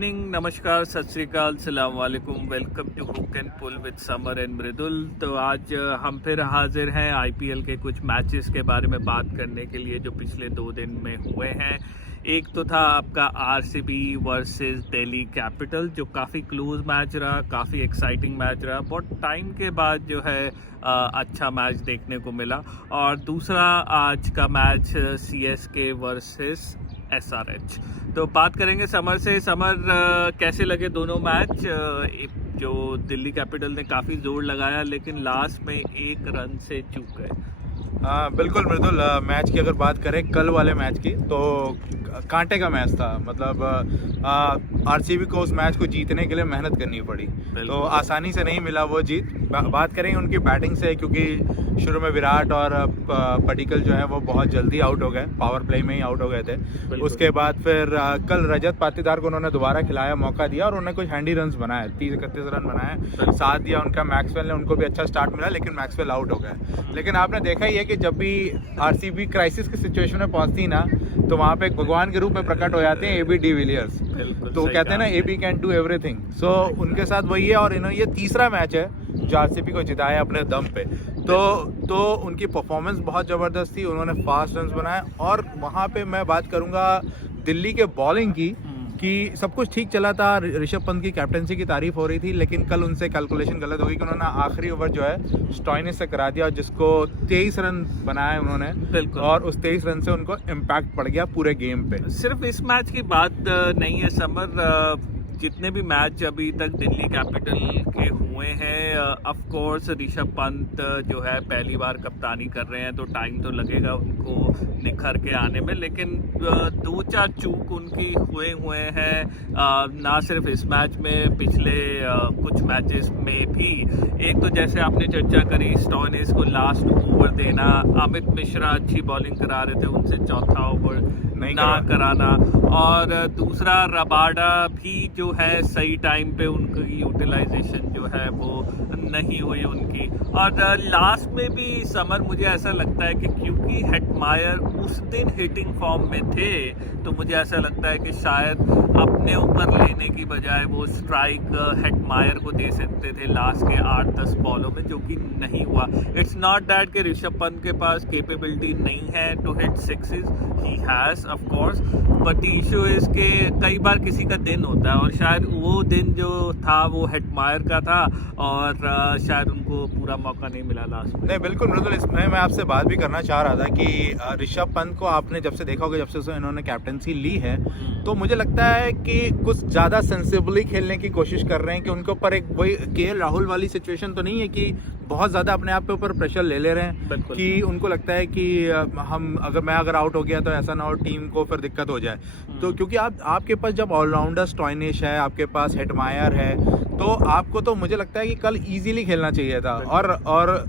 Evening, नमस्कार, सत श्री अकाल, सलाम वालेकुम। Welcome to hook and pull with Samar and Mridul. तो आज हम फिर हाजिर हैं आईपीएल के कुछ मैचेस के बारे में बात करने के लिए जो पिछले 2 दिन में हुए हैं। एक तो था आपका आरसीबी वर्सेस दिल्ली कैपिटल, जो काफ़ी क्लोज मैच रहा, काफ़ी एक्साइटिंग मैच रहा। बहुत टाइम के बाद जो है अच्छा मैच देखने को मिला। और दूसरा आज का मैच सीएसके वर्सेस एसआरएच। तो बात करेंगे समर से। समर, कैसे लगे दोनों मैच? जो दिल्ली कैपिटल ने काफ़ी जोर लगाया लेकिन लास्ट में 1 रन से चूक गए। बिल्कुल मृदुल, मैच की अगर बात करें कल वाले मैच की तो कांटे का मैच था। मतलब आरसीबी को उस मैच को जीतने के लिए मेहनत करनी पड़ी, तो आसानी से नहीं मिला वो जीत। बात करेंगे उनकी बैटिंग से, क्योंकि शुरू में विराट और पडिक्कल जो है वो बहुत जल्दी आउट हो गए, पावर प्ले में ही आउट हो गए थे। उसके बाद फिर कल रजत पाटीदार को उन्होंने दोबारा खिलाया, मौका दिया और उन्होंने कुछ हैंडी रन बनाए, 30-31 रन बनाए, साथ दिया उनका मैक्सवेल ने। उनको भी अच्छा स्टार्ट मिला लेकिन मैक्सवेल आउट हो गए। लेकिन आपने देखा ही है कि जब भी आरसीबी क्राइसिस की सिचुएशन में पहुंचती ना, तो वहां पे एक भगवान के रूप में प्रकट हो जाते हैं एबी डिविलियर्स। तो कहते हैं ना, एबी कैन डू एवरीथिंग। सो उनके साथ वही है। और इन्होंने ये तीसरा मैच है जो आरसीबी को जिताया अपने दम पे। तो उनकी परफॉर्मेंस बहुत ज़बरदस्त थी, उन्होंने फास्ट रन बनाए। और वहाँ पे मैं बात करूँगा दिल्ली के बॉलिंग की, कि सब कुछ ठीक चला था। ऋषभ पंत की कैप्टनसी की तारीफ हो रही थी, लेकिन कल उनसे कैलकुलेशन गलत हो गई कि उन्होंने आखिरी ओवर जो है स्टॉइनिस से करा दिया, जिसको 23 रन बनाए उन्होंने। और उस 23 रन से उनको इम्पैक्ट पड़ गया पूरे गेम पे। सिर्फ इस मैच की बात नहीं है समर, जितने भी मैच अभी तक दिल्ली कैपिटल के हुए हैं, ऑफ कोर्स ऋषभ पंत जो है पहली बार कप्तानी कर रहे हैं, तो टाइम तो लगेगा उनको निखर के आने में। लेकिन 2-4 चूक उनकी हुए हैं, ना सिर्फ इस मैच में, पिछले कुछ मैचेस में भी। एक तो जैसे आपने चर्चा करी, स्टॉइनिस को लास्ट ओवर देना, अमित मिश्रा अच्छी बॉलिंग करा रहे थे, उनसे चौथा ओवर ना कराना। और दूसरा रबाडा भी जो है सही टाइम पे उनकी यूटिलाइजेशन जो है वो नहीं हुई उनकी। और लास्ट में भी समर, मुझे ऐसा लगता है कि क्योंकि हेटमायर उस दिन हिटिंग फॉर्म में थे, तो मुझे ऐसा लगता है कि शायद अपने ऊपर लेने की बजाय वो स्ट्राइक हेटमायर को दे सकते थे लास्ट के 8-10 बॉलों में, जो कि नहीं हुआ। इट्स नॉट दैट कि ऋषभ पंत के पास कैपेबिलिटी नहीं है to hit sixes, he has of course, but issue is के कई बार किसी का दिन होता है, और शायद वो दिन जो था वो हेटमायर का था, और शायद उनको पूरा मौका नहीं मिला लास्ट में। नहीं, बिल्कुल मृदुल, इसमें मैं आपसे बात भी करना चाह रहा था कि ऋषभ पंत को आपने जब से देखा होगा, जब से इन्होंने कैप्टनसी ली है, तो मुझे लगता है कि कुछ ज़्यादा सेंसिबली खेलने की कोशिश कर रहे हैं, कि उनके ऊपर एक वही केएल राहुल वाली सिचुएशन तो नहीं है कि बहुत ज़्यादा अपने आप के ऊपर प्रेशर ले रहे हैं, कि उनको लगता है कि मैं अगर आउट हो गया तो ऐसा ना हो टीम को फिर दिक्कत हो जाए। तो क्योंकि आपके पास जब ऑलराउंडर स्टॉइनिस है, आपके पास हेटमायर है, तो आपको तो मुझे लगता है कि कल इजीली खेलना चाहिए था। और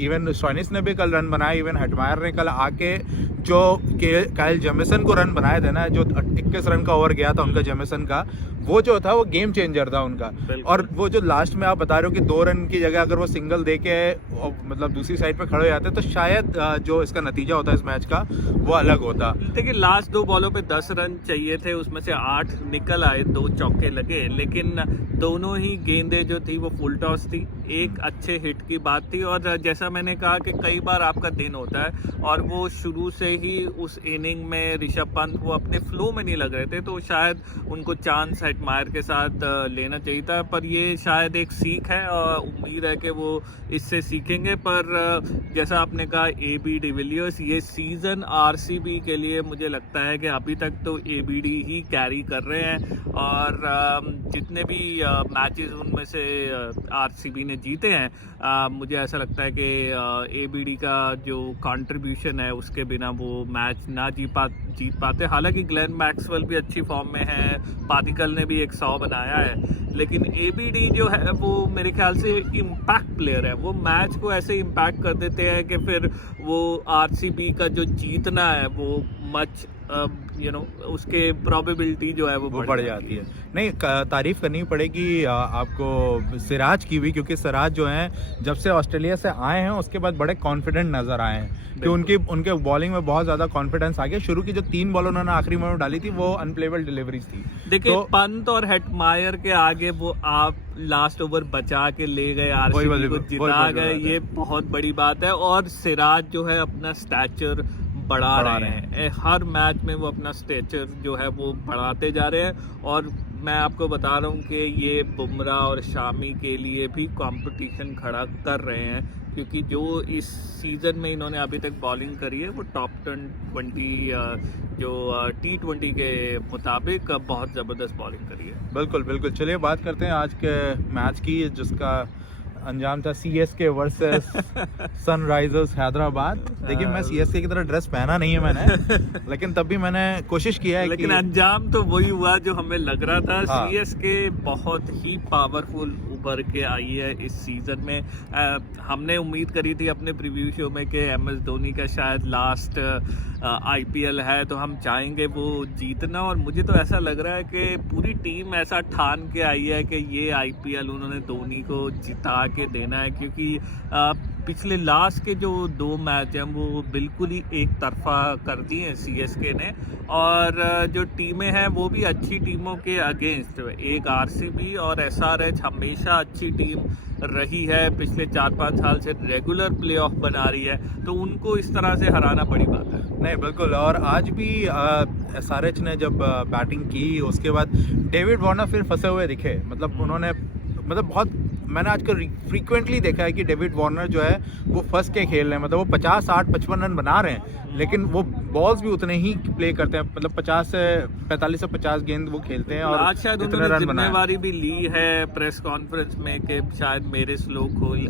इवन स्टॉइनिस ने भी कल रन बनाए, इवन हेटमायर ने कल आके जो काइल जेमिसन को रन बनाए थे ना, जो 21 रन का ओवर गया था उनका जेमिसन का, वो जो था वो गेम चेंजर था उनका। और वो जो लास्ट में आप बता रहे हो कि 2 रन की जगह अगर वो सिंगल दे के मतलब दूसरी साइड पे खड़े हो जाते, तो शायद जो इसका नतीजा होता है इस मैच का वो अलग होता। देखिए, लास्ट 2 बॉलों पे 10 रन चाहिए थे, उसमें से 8 निकल आए, 2 चौके लगे, लेकिन दोनों ही गेंदें जो थी वो फुल टॉस थी। एक अच्छे हिट की बात थी, और जैसा मैंने कहा कि कई बार आपका दिन होता है, और वो शुरू से ही उस इनिंग में ऋषभ पंत वो अपने फ्लो में नहीं लग रहे थे, तो शायद उनको चांस हेटमायर के साथ लेना चाहिए था। पर ये शायद एक सीख है, और उम्मीद है कि वो इससे सीखेंगे। पर जैसा आपने कहा, एबी डिविलियर्स ये सीज़न आरसीबी के लिए मुझे लगता है कि अभी तक तो एबीडी ही कैरी कर रहे हैं, और जितने भी मैचेस उनमें से आरसीबी ने जीते हैं, मुझे ऐसा लगता है कि एबीडी का जो कंट्रीब्यूशन है उसके बिना वो मैच ना जीत पाते। हालांकि ग्लेन मैक्सवेल भी अच्छी फॉर्म में है, पाटिकल ने भी एक 100 बनाया है, लेकिन एबीडी जो है वो मेरे ख्याल से इम्पैक्ट प्लेयर है। वो मैच को ऐसे इम्पैक्ट कर देते हैं कि फिर वो आरसीबी का जो जीतना है वो मच उसके प्रोबेबिलिटी जो है वो बढ़ जाती है। नहीं, तारीफ करनी पड़ेगी आपको सिराज की भी, क्योंकि सिराज जो हैं जब से ऑस्ट्रेलिया से आए हैं उसके बाद बड़े कॉन्फिडेंट नजर आए हैं कि उनके बॉलिंग में बहुत ज्यादा कॉन्फिडेंस आ गया। शुरू की जो 3 बॉल उन्होंने आखिरी में डाली थी वो अनप्लेबल डिलीवरीज थी। देखिए पंत और हेटमायर के आगे वो आप लास्ट ओवर बचा के ले गए, आरसीबी को जिता गए, ये बहुत बड़ी बात है। और सिराज जो है अपना स्टैचर बढ़ा रहे हैं, हर मैच में वो अपना स्टेचर जो है वो बढ़ाते जा रहे हैं। और मैं आपको बता रहा हूँ कि ये बुमराह और शामी के लिए भी कंपटीशन खड़ा कर रहे हैं, क्योंकि जो इस सीज़न में इन्होंने अभी तक बॉलिंग करी है वो टॉप 20 जो T20 के मुताबिक बहुत ज़बरदस्त बॉलिंग करी है। बिल्कुल बिल्कुल। चलिए बात करते हैं आज के मैच की, जिसका अंजाम था CSK वर्सेस सनराइजर्स हैदराबाद। देखिए मैं CSK की तरह ड्रेस पहना नहीं है मैंने, लेकिन तब भी मैंने कोशिश किया है लेकिन अंजाम तो वही हुआ जो हमें लग रहा था। हाँ। CSK बहुत ही पावरफुल उभर के आई है इस सीजन में। हमने उम्मीद करी थी अपने प्रीव्यू शो में कि MS धोनी का शायद लास्ट IPL है, तो हम चाहेंगे वो जीतना। और मुझे तो ऐसा लग रहा है कि पूरी टीम ऐसा ठान के आई है कि ये IPL उन्होंने धोनी को जिता के देना है, क्योंकि पिछले लास्ट के जो 2 मैच हैं वो बिल्कुल ही एक तरफा कर दिए हैं CSK ने। और जो टीमें हैं वो भी अच्छी टीमों के अगेंस्ट, एक RCB और SRH हमेशा अच्छी टीम रही है, पिछले 4-5 साल से रेगुलर प्लेऑफ बना रही है, तो उनको इस तरह से हराना बड़ी बात है। नहीं बिल्कुल। और आज भी SRH ने जब बैटिंग की उसके बाद डेविड वार्नर फिर फंसे हुए दिखे। मतलब उन्होंने बहुत, मैंने आजकल फ्रीक्वेंटली देखा है कि डेविड वार्नर जो है वो फंस के खेल रहे हैं। मतलब वो 50, 60, 55 रन बना रहे हैं, लेकिन वो बॉल्स भी उतने ही प्ले करते हैं। मतलब 45 से 50 गेंद वो खेलते हैं। और आज शायद उन्होंने जिम्मेवारी भी ली है प्रेस कॉन्फ्रेंस में कि शायद मेरे स्लो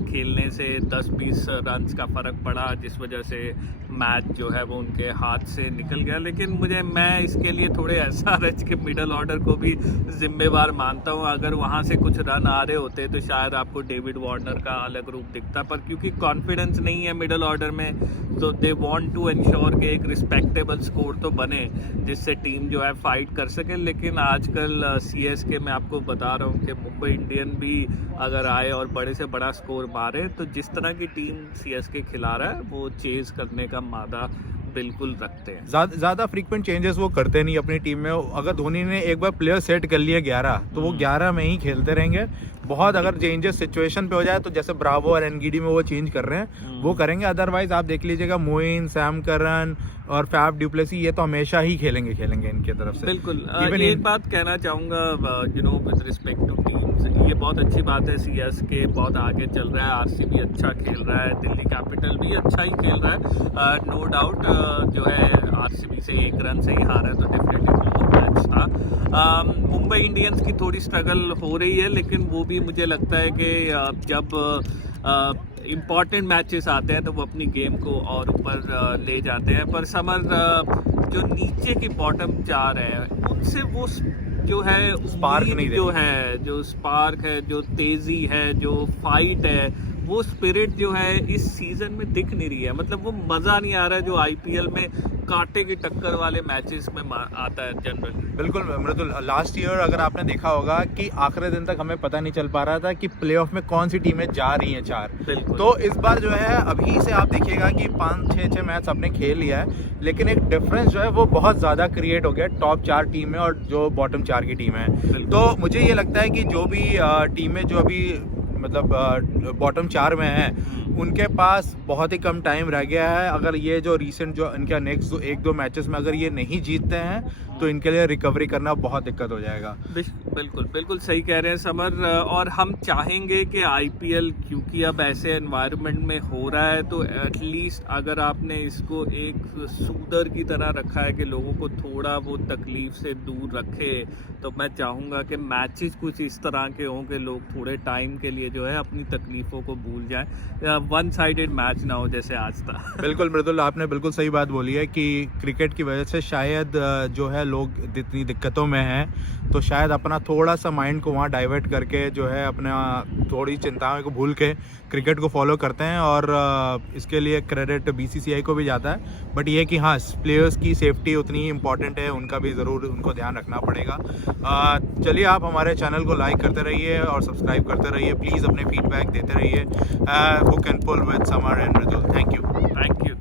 खेलने से 10-20 रन का फर्क पड़ा, जिस वजह से मैच जो है वो उनके हाथ से निकल गया। लेकिन मैं इसके लिए थोड़े SRH के मिडल ऑर्डर को भी जिम्मेवार मानता हूँ। अगर वहाँ से कुछ रन आ रहे होते तो शायद आपको डेविड वार्नर का अलग रूप दिखता, पर क्योंकि कॉन्फिडेंस नहीं है मिडल ऑर्डर में, तो दे वांट टू एंश्योर कि एक रिस्पेक्टेबल स्कोर तो बने जिससे टीम जो है फाइट कर सके। लेकिन आजकल CSK में आपको बता रहा हूँ कि मुंबई इंडियन भी अगर आए और बड़े से बड़ा स्कोर मारे, तो जिस तरह की टीम CSK खिला रहा है वो चेज करने का मादा बिल्कुल रखते हैं। ज़्यादा फ्रीक्वेंट चेंजेस वो करते नहीं अपनी टीम में। अगर धोनी ने एक बार प्लेयर सेट कर लिया 11, तो वो 11 में ही खेलते रहेंगे। बहुत अगर चेंजेस सिचुएशन पे हो जाए तो जैसे ब्रावो और एनगीडी में वो चेंज कर रहे हैं वो करेंगे। अदरवाइज आप देख लीजिएगा मोइन, सैम करन और फैफ डुप्लेसी ये तो हमेशा ही खेलेंगे इनके तरफ से। बिल्कुल। एक बात कहना चाहूँगा विद रिस्पेक्ट टू टीम्स, ये बहुत अच्छी बात है CSK बहुत आगे चल रहा है, RCB अच्छा खेल रहा है, दिल्ली कैपिटल भी अच्छा ही खेल रहा है। नो डाउट जो है RCB से 1 रन से ही हारा है, तो डेफिनेटली मैच था। मुंबई इंडियंस की थोड़ी स्ट्रगल हो रही है, लेकिन वो भी मुझे लगता है कि जब इम्पॉर्टेंट मैचेस आते हैं तो वो अपनी गेम को और ऊपर ले जाते हैं। पर समर जो नीचे की बॉटम 4 है उनसे वो जो है स्पार्क नहीं, जो स्पार्क है, जो तेज़ी है, जो फाइट है, वो स्पिरिट जो है इस सीज़न में दिख नहीं रही है। मतलब वो मज़ा नहीं आ रहा है जो IPL में कांटे की टक्कर वाले मैचेस में आता है जनरली। बिल्कुल मृदुल, लास्ट ईयर अगर आपने देखा होगा कि आखिरी दिन तक हमें पता नहीं चल पा रहा था कि प्लेऑफ में कौन सी टीमें जा रही हैं 4। तो इस बार जो है अभी से आप देखिएगा कि 5-6 मैच आपने खेल लिया है, लेकिन एक डिफरेंस जो है वो बहुत ज़्यादा क्रिएट हो गया टॉप 4 टीम में और जो बॉटम 4 की टीम है। तो मुझे ये लगता है कि जो भी टीमें जो अभी मतलब बॉटम 4 में हैं उनके पास बहुत ही कम टाइम रह गया है। अगर ये जो रिसेंट जो इनका नेक्स्ट 1-2 मैचेस में अगर ये नहीं जीतते हैं तो इनके लिए रिकवरी करना बहुत दिक्कत हो जाएगा। बिल्कुल सही कह रहे हैं समर। और हम चाहेंगे कि IPL क्योंकि अब ऐसे एनवायरनमेंट में हो रहा है, तो एटलीस्ट अगर आपने इसको एक सूदर की तरह रखा है कि लोगों को थोड़ा वो तकलीफ से दूर रखे, तो मैं चाहूँगा कि मैचेस कुछ इस तरह के हों कि लोग थोड़े टाइम के लिए जो है अपनी तकलीफ़ों को भूल जाएं, वन साइडेड मैच ना हो जैसे आज था। बिल्कुल मृदुल, आपने बिल्कुल सही बात बोली है कि क्रिकेट की वजह से शायद जो है लोग इतनी दिक्कतों में हैं, तो शायद अपना थोड़ा सा माइंड को वहाँ डाइवर्ट करके जो है अपना थोड़ी चिंताओं को भूल के क्रिकेट को फॉलो करते हैं, और इसके लिए क्रेडिट बीसीसीआई को भी जाता है। बट ये कि हाँ, प्लेयर्स की सेफ्टी उतनी इंपॉर्टेंट है, उनका भी ज़रूर उनको ध्यान रखना पड़ेगा। चलिए, आप हमारे चैनल को लाइक करते रहिए और सब्सक्राइब करते रहिए, प्लीज़ अपने फीडबैक देते रहिए। Hook and pull with Samar and Mridul. Thank you.